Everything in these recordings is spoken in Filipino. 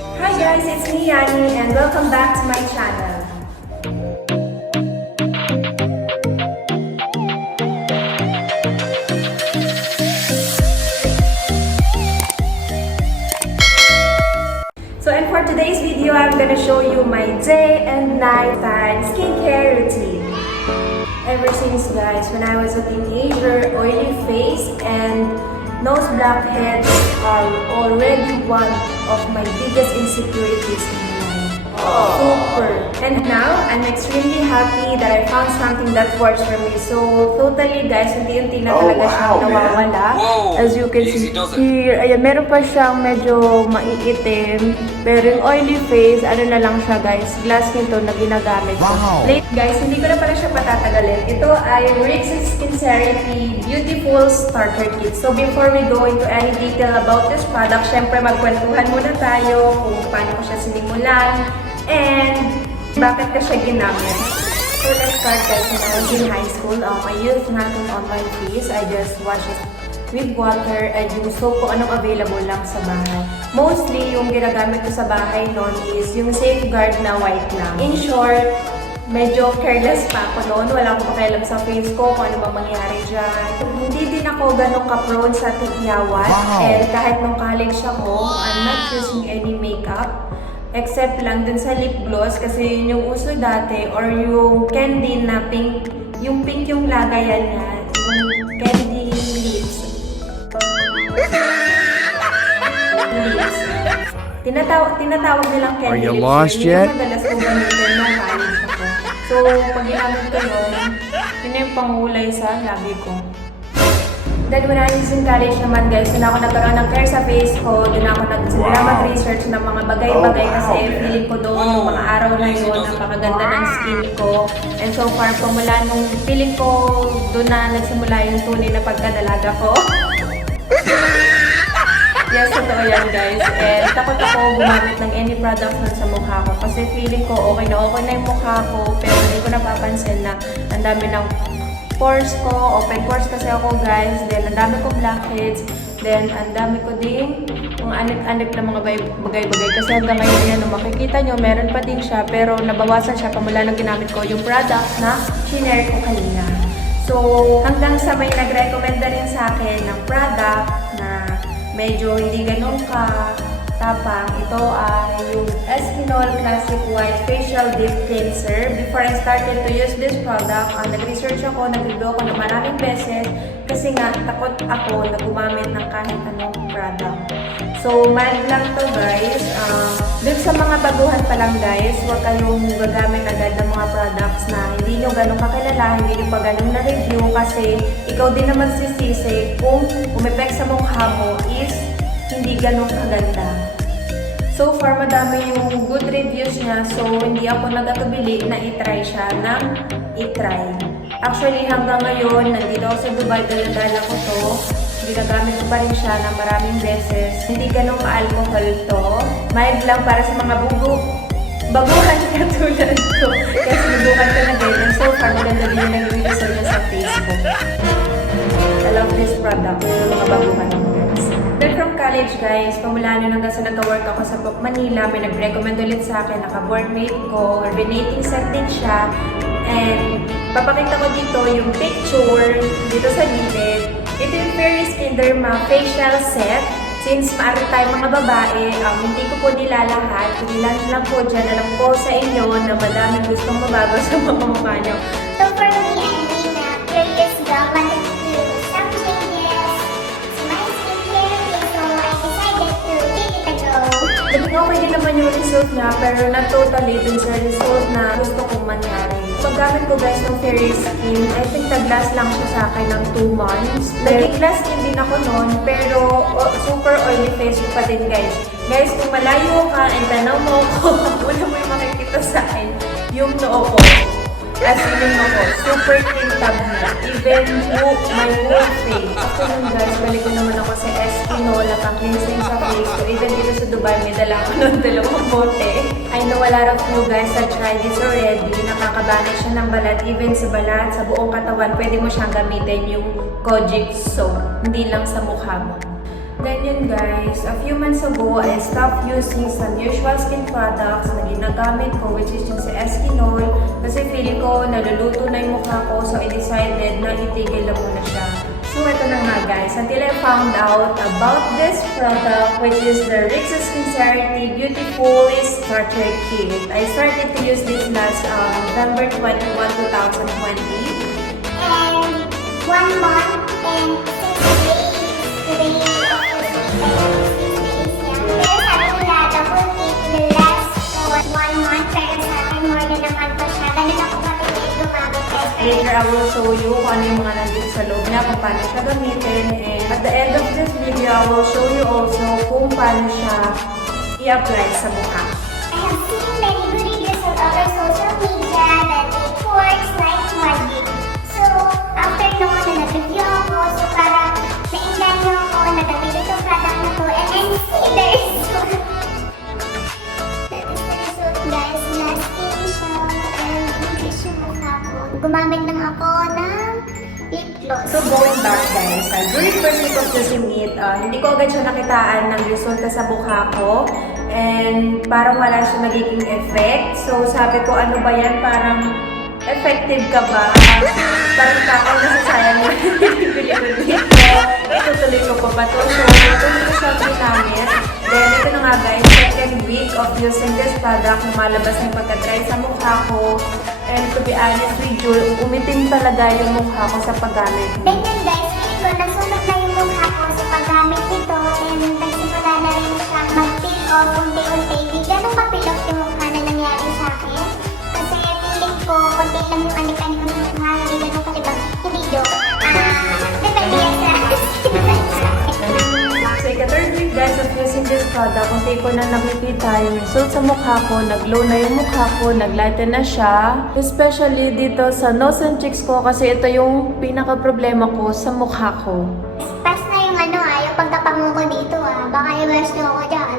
Hi guys, it's me Yani and welcome back to my channel. So and for today's video, I'm gonna show you my day and night time skincare routine. Ever since guys, when I was a teenager, oily face and nose blackheads are already one of my biggest insecurities in life. Super. And now, I'm extremely happy that I found something that works for me. So, totally guys, unti-unti na talaga siyang nawawala. As you can see here, ayan, meron pa siyang medyo maiitim. Pero yung oily face, ano na lang siya guys, glass nito na ginagamit ko. Late guys, hindi ko na pala siya patatagalin. Ito ay Rix's Sincerity Beautiful Starter Kit. So before we go into any detail about this product, syempre magkwentuhan muna tayo kung paano ko siya sinimulan and bakit ko siya ginamit. So let's start guys, when I was in high school, I used nothing on my face. I just wash it with water and yung soap ko anong available lang sa bahay. Mostly, yung ginagamit ko sa bahay noon is yung Safeguard na white lang. In short, medyo careless pa ako noon. Wala akong pakialam sa face ko kung ano bang mangyari dyan. Hindi din ako ganun ka-prone sa tigyawat. And kahit nung college ako, I'm not using any makeup. Except lang dun sa lip gloss kasi yun yung uso dati. Or yung candy na pink. Yung pink yung lagayan niya. Yung candy lips. Tinatawag nilang candy lips. Are you lost yet? Yung madalas kong gamitin nung college ako. So, pag ginamit ko yun, yun yung pangulay sa labi ko. Then, when I was in college naman guys, doon ako nagkaroon ng care sa face ko, doon ako mag-research ng mga bagay-bagay kasi feeling ko doon yung mga araw na yun, napakaganda ng skin ko. And so far, pumula nung feeling ko, doon na nagsimula yung tunay na pagkadalaga ko. Yes, totoo yan guys. And takot ako gumamit ng any product nun sa mukha ko. Kasi feeling ko okay na yung mukha ko. Pero hindi ko napapansin na ang dami ng pores ko. Open pores kasi ako guys. Then ang dami ko blackheads. Then ang dami ko din yung anip-anip na mga bagay-bagay. Kasi hanggang ngayon yan, makikita nyo, meron pa din siya. Pero nabawasan siya pamula nung ginamit ko yung products na shinare ko kanina. So hanggang sa may nag-recommend na rin sa akin ng product na medyo hindi ganun ka tapang. Ito ay yung Espinol Classic White Facial Deep Cleanser. Before I started to use this product, nag-research ako, nag-review ako ng maraming beses kasi nga takot ako na gumamit ng kahit anong product. So, mild lang to guys. Dun sa mga baguhan pa lang guys, huwag kayong gagamit agad ng mga products na hindi nyo ganun kakilala, hindi nyo pa ganun na-review kasi ikaw din naman sisisi kung umepek sa mukha mo is hindi ganun kaganda. So far, madami yung good reviews niya, so hindi ako nagatubili na itry siya ng itry. Actually, hanggang ngayon, nandito ako sa Dubai, dala-dala ko to. Ginagamit ko pa rin siya ng maraming beses. Hindi ganun ka-alcohol to. Mild lang para sa mga baguhan katulad ko. Kasi sinubukan ko na din. And so far, maganda din yung nag-release niya sa Facebook. I love this product. Yung mga baguhan ng guys. Then from college guys, pamula nung hanggang sa nagka-work ako sa Pop Manila, may nag-recommend ulit sa akin, naka-boardmate ko, originating set din siya. And papakita ko dito yung picture dito sa gilid. Ito yung Fairy Skin Derma Facial Set. Since maaari tayo mga babae, hindi ko po nilalahat. Ilan lang po dyan. Alam ko sa inyo na madaming gustong mabago sa mga mukha nyo. So for me and Dina, curious girl wanted to do some changes to my skincare routine, so I decided to give it a go. Naging okay din naman yung result niya, pero not totally dun sa result na gusto kong mangyari. Paggamit ko guys ng Fairy Skin, I think nag-last lang siya sa akin ng 2 months. Naging glass skin din ako noon, pero super oily face pa din guys. Guys, kung malayo ka and tanaw mo ko, wala mo yung makikita sa akin, yung noo ko. As in yung noo ko, super clean tab na. Even my whole face. After nun guys, balik ko naman ako sa Espinol at ang cleansing sa face ko. Even dito sa Dubai, may dala ko ng 2 bote. I know a lot of you guys have tried this already. Nakakabanay siya ng balat. Even sa balat, sa buong katawan, pwede mo siyang gamitin yung Kojic soap. Hindi lang sa mukha mo. Then yun guys, a few months ago, I stopped using some usual skin products na ginagamit ko, which is yung sa Eskinol. Kasi feeling ko naluluto na yung mukha ko, so I decided na itigil na muna siya. So ito na nga guys, until I found out about this product, which is the Rix's Sincerity Beautiful Starter Kit. I started to use this last November 21, 2020. And 1 month and 6 days today. Pero sabi nila, double kit will last for 1 month. Pero sa akin, more than a month pa siya. Ganun ako kapitid gumamit guys. Later, I will show you kung ano yung mga nandito sa loob niya, kung paano siya gamitin. And at the end of this video, I will show you also kung paano siya i-apply sa mukha. I have seen many good reviews on other social media that it works like magic. So, after noon na nag-review ako, so parang na-enganyo ako na gawin itong product na to and see the result. That is the result guys. Lasting siya and English yung mukha ko. Gumamit lang ako ng lip gloss. So going back guys, during first week of using it, hindi ko agad siya nakitaan ng resulta sa mukha ko. And parang wala siya nagiging effect. So sabi ko, ano ba yan? Parang effective ka ba? Parang kakao na sasayang mo. Bili ko. Itutuloy ko pa ba ito? So ituloy ko siya ginamit. Then ito na nga guys, second week of using this product, lumalabas ng pagka-dry sa mukha ko. And to be honest with you, umitim talaga yung mukha ko sa paggamit. Then yun guys, feeling ko nasunod na yung mukha ko sa paggamit nito and nagsimula na rin siya mag-peel off unti-unti. Hindi ganun kapilok yung mukha na nangyari sa akin. Kasi feeling ko, konti lang yung anik-anik ng mukha, hindi ganun kalibang. Hindi joke. Depende yan sa So, ika-third week guys of using this product, unti ko na nakikita yung result sa mukha ko, nag-glow na yung mukha ko, nag-lighten na siya. Especially dito sa nose and cheeks ko kasi ito yung pinaka-problema ko sa mukha ko. Pass na yung yung pagkapango ko dito Baka i-wash nyo ako dyan.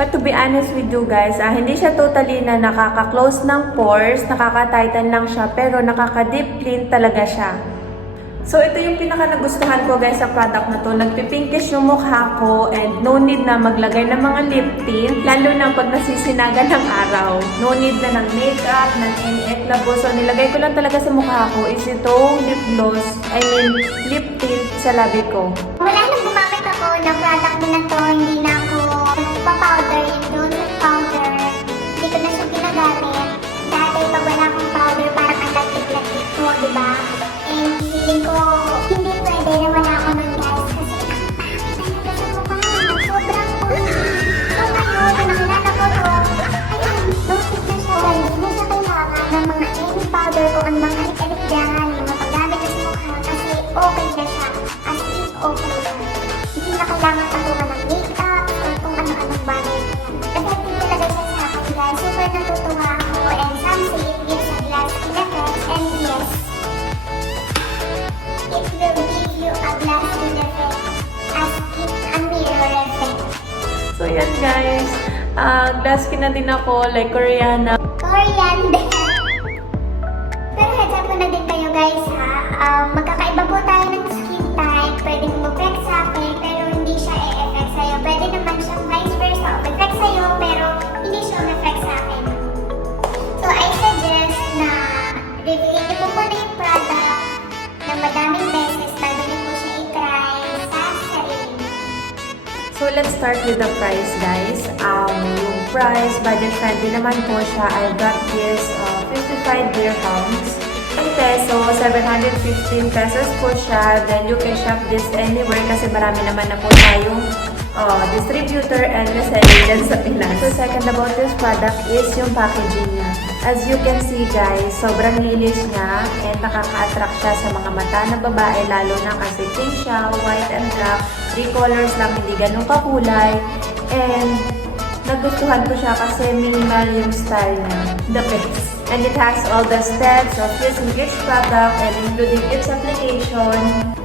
But to be honest with you guys, hindi siya totally na nakaka-close ng pores, nakaka-tighten lang siya, pero nakaka-deep clean talaga siya. So, ito yung pinaka-nagustuhan ko guys sa product na to. Nagpipinkish yung mukha ko and no need na maglagay ng mga lip tint. Lalo na pag nasisinagan ng araw. No need na ng makeup, ng any eklabo. So, nilagay ko lang talaga sa mukha ko is itong lip gloss, lip tint sa labi ko. Wala nang gumamit ako ng product na to, hindi na ako pa-powder, yung donut powder. Hindi ko na siya ginagamit. Dati pag wala akong powder, parang ang latik-latik ko, diba? And feeling ko, hindi pwede na wala ako nun guys. Kasi ang pangit talaga sa mukha. Sobrang pangit. So ngayon, na nakilala ko to, ayun, donut na siya. Hindi na siya kailangan ng mga any powder kung ang mga alik-alik dyan, mga paggamit na sa mukha. Kasi okay na siya. As in, okay na. Hindi na kailangan taguhan ng makeup or kung ano-anong bagay na yan. Effective talaga siya sa akin guys. Super natutuwa ako and some say it gives a glass skin effect and yes, it will give you a glass skin effect as in a mirror effect. So, yan guys. Glass skin na din ako, like Koreana. Coriander. Pero heads up ko na din kayo guys magkakaiba po tayo ng skin type. Pwedeng umeffect sa akin pero hindi siya e-effect sa'yo. Pwede naman siyang vice versa, umeffect sa'yo pero hindi siya umeffect sa akin. So I suggest na reviewin niyo po muna yung product na madaming beses bago niyo po siya i-try sa sarili. So, let's start with the price, guys. Yung price, budget friendly naman po siya. I got this 55 dirhams. In peso, 715 pesos po siya. Then, you can shop this anywhere kasi marami naman na po tayong distributor and reseller din sa Pinas. So, second about this product is yung packaging niya. As you can see guys, sobrang linis niya and nakaka-attract siya sa mga mata ng babae lalo na kasi pink siya, white and black. 3 colors lang, hindi ganun kakulay. And nagustuhan ko siya kasi minimal yung style niya. The best. And it has all the steps of using each product and including its application.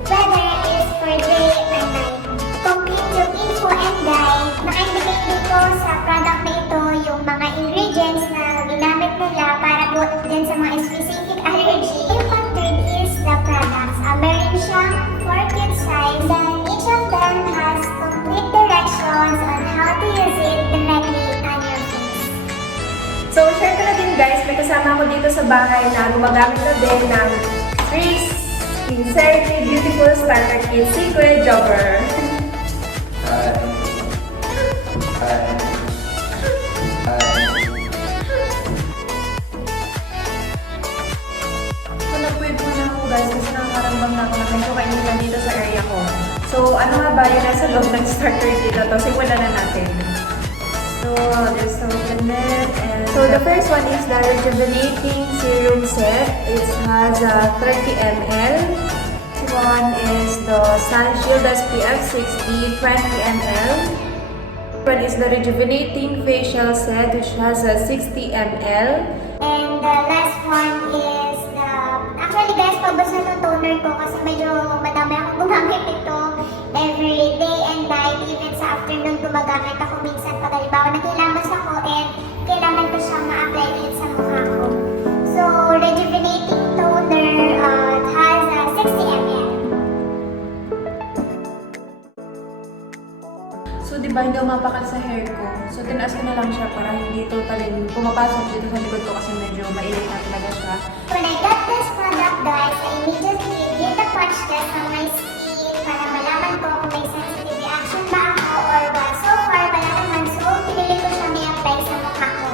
Whether is for day and night. Complete yung info and guide. Naka-indicate dito sa product na ito yung mga ingredients na ginamit nila para po din sa mga specific allergy. Yung pang-third is the products. Meron siyang 4 cute size. Then kasama ko dito sa bahay na gumagamit na din ng Rick's Sincerity Beautiful Starter Kit Secret Jobber. Nag-wave muna ako guys kasi nakakarambang na ako na medyo kainitan dito sa area ko. So, ano nga ba yung nasa loob ng starter kit na to? Simulan na natin. So, let's open it. And so, the first one is the Rejuvenating Serum Set. It has 30 ml. This one is the Sun Shield SPF 60, 20 ml. One is the Rejuvenating Facial Set which has 60 ml. And the last one is the... Actually guys, paubos na ng toner ko kasi medyo madami akong gumamit ito every day and night. Even sa afternoon gumagamit ako minsan pag halimbawa naghilamos ako and kailangan ko siyang ma-apply ulit sa mukha ko. So, rejuvenating toner has 60 ml. So, di ba hindi ako mapakal sa hair ko? So, tinaas ko na lang siya para hindi totally pumapasok dito sa likod ko kasi medyo mainit na talaga siya. When I got this product guys, I immediately did the patch test on my skin para malaman ko kung may sensitive reaction ba ako or what. So far, wala naman. So, pinili ko siya may apply sa mukha ko.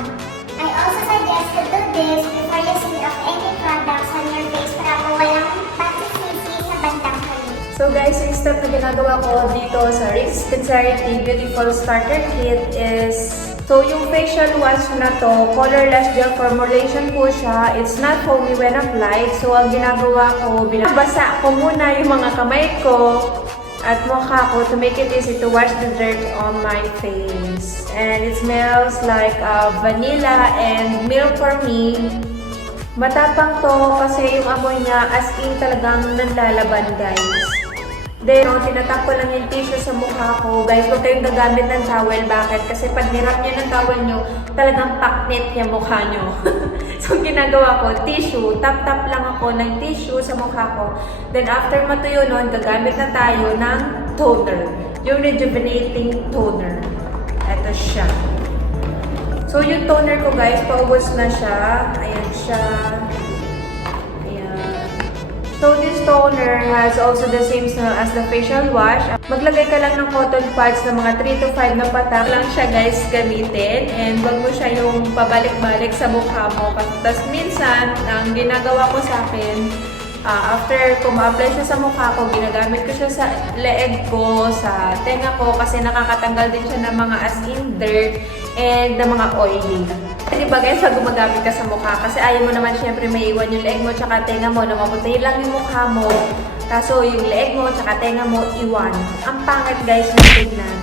I also suggest to do this before using of any products on your face para po walang pagsisisi sa bandang hali. So guys, yung step na ginagawa ko dito sa Rick's Sincerity Beautiful Starter Kit is yung facial wash na to, colorless gel formulation po siya. It's not foamy when applied. So ang ginagawa ko, binabasa ko muna yung mga kamay ko at mukha ko to make it easy to wash the dirt on my face. And it smells like vanilla and milk for me. Matapang to kasi yung amoy niya as in talagang nanlalaban guys. Then, tinatap ko lang yung tissue sa mukha ko. Guys, huwag kayong gagamit ng towel. Bakit? Kasi pag nirap nyo ng towel nyo, talagang paknit yung mukha nyo. So, ginagawa ko, tissue. Tap-tap lang ako ng tissue sa mukha ko. Then, after matuyo nun, gagamit na tayo ng toner. Yung rejuvenating toner. Ito siya. So, yung toner ko guys, paubos na siya. Ayan siya. So, this toner has also the same smell as the facial wash. Maglagay ka lang ng cotton pads na mga 3 to 5 na patak lang siya guys gamitin. And wag mo siya yung pabalik-balik sa mukha mo. Tapos minsan, ang ginagawa ko sa akin, after ko ma-apply siya sa mukha ko, ginagamit ko siya sa leeg ko, sa tenga ko, kasi nakakatanggal din siya ng mga as in dirt and ng mga oily. Diba guys, pag gumagamit ka sa mukha, kasi ayaw mo naman syempre may iwan yung leeg mo tsaka tenga mo, na mapuntahin lang yung mukha mo, kaso yung leeg mo tsaka tenga mo iwan. Ang pangit guys na tignan.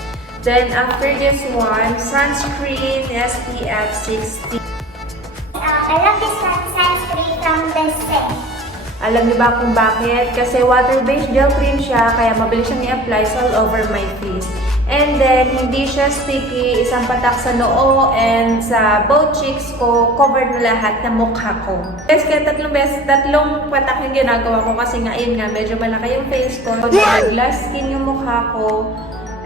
Then after this one, sunscreen SPF 60. I love this sunscreen from Best. Alam niyo ba kung bakit? Kasi water-based gel cream siya, kaya mabilis siyang i-apply all over my face. And then, hindi siya sticky, isang patak sa noo and sa both cheeks ko, covered na lahat ng mukha ko. Yes, kaya tatlong patak yung ginagawa ko kasi nga, yun nga, medyo malaki yung face ko. Glass skin yung mukha ko.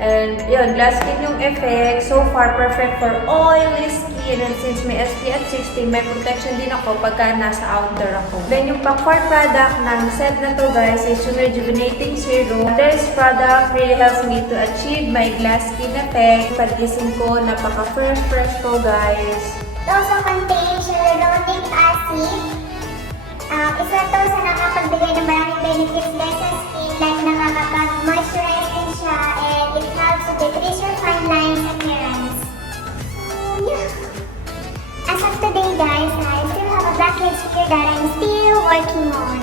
And yun, glass skin yung effect. So far, perfect for oily skin. And since may SPF 60, may protection din ako pagka nasa outdoor ako. Then yung pang-4 product ng set na to guys is yung Rejuvenating Serum. This product really helps me to achieve my glass skin effect. Pag-gising ko, napaka-fresh ko guys. It also contains hyaluronic acid. Isa to sa nakapagbigay ng maraming benefits guys sa skin, like nakakapag-moisturize din siya and it helps to decrease your fine lines appearance. So yeah. As of today guys, I still have a blackheads here that I'm still working on.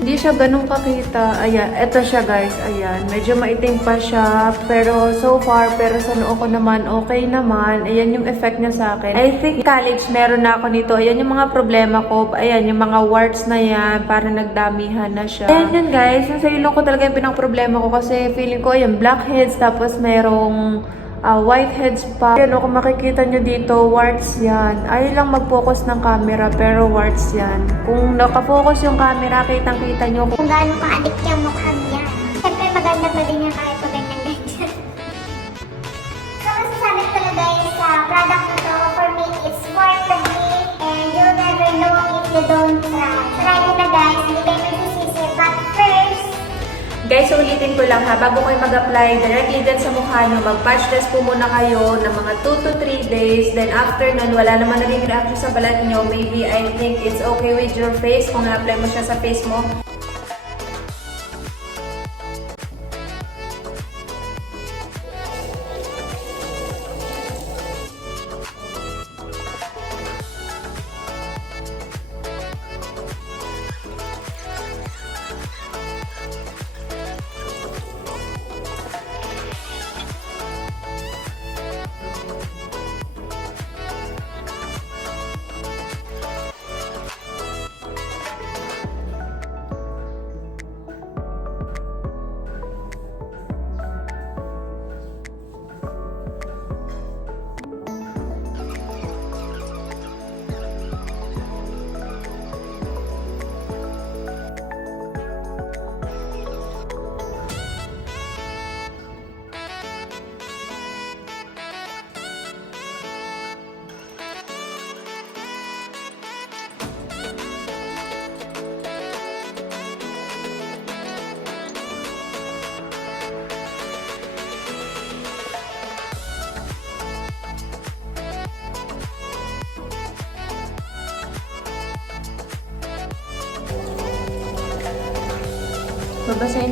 Hindi siya ganun kakita. Ayan, eto siya guys. Ayan, medyo maitim pa siya. Pero so far, pero sa noo ko naman, okay naman. Ayan yung effect niya sa akin. I think college meron na ako nito. Ayan yung mga problema ko. Ayan, yung mga warts na yan. Parang nagdamihan na siya. Ayan yun guys. Yung sa ilong ko talaga yung pinang problema ko. Kasi feeling ko, ayan, blackheads. Tapos merong whiteheads pa. Yan o, kung makikita nyo dito, warts yan. Ayaw lang mag-focus ng camera, pero warts yan. Kung nakafocus yung camera, kitang-kita nyo Kung gaano ka-addict yung mukha niya. Siyempre maganda pa din niya kahit pa ganyan-ganyan. So masasabi ko talaga guys, sa product na to, for me, it's worth the heat and you'll never Guys, ulitin ko lang ha, bago kayo mag-apply directly dyan sa mukha nyo, mag-patch test po muna kayo ng mga 2 to 3 days. Then after nun, wala naman naging reaction sa balat nyo. Maybe I think it's okay with your face kung na-apply mo siya sa face mo. Babasahin.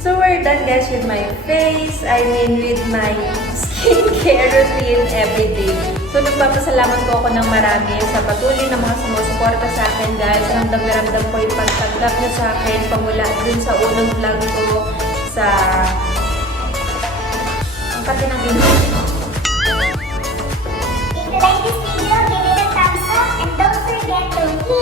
So we're done guys with my face, with my skincare routine everyday. So nagpapasalamat po ako ng marami sa patuloy na mga sumusuporta sa akin guys. Ramdam na ramdam ko yung pagtanggap niyo sa akin pamula dun sa unang vlog ko sa ang pati ng English. If you like this video, give it a thumbs up and don't forget to hit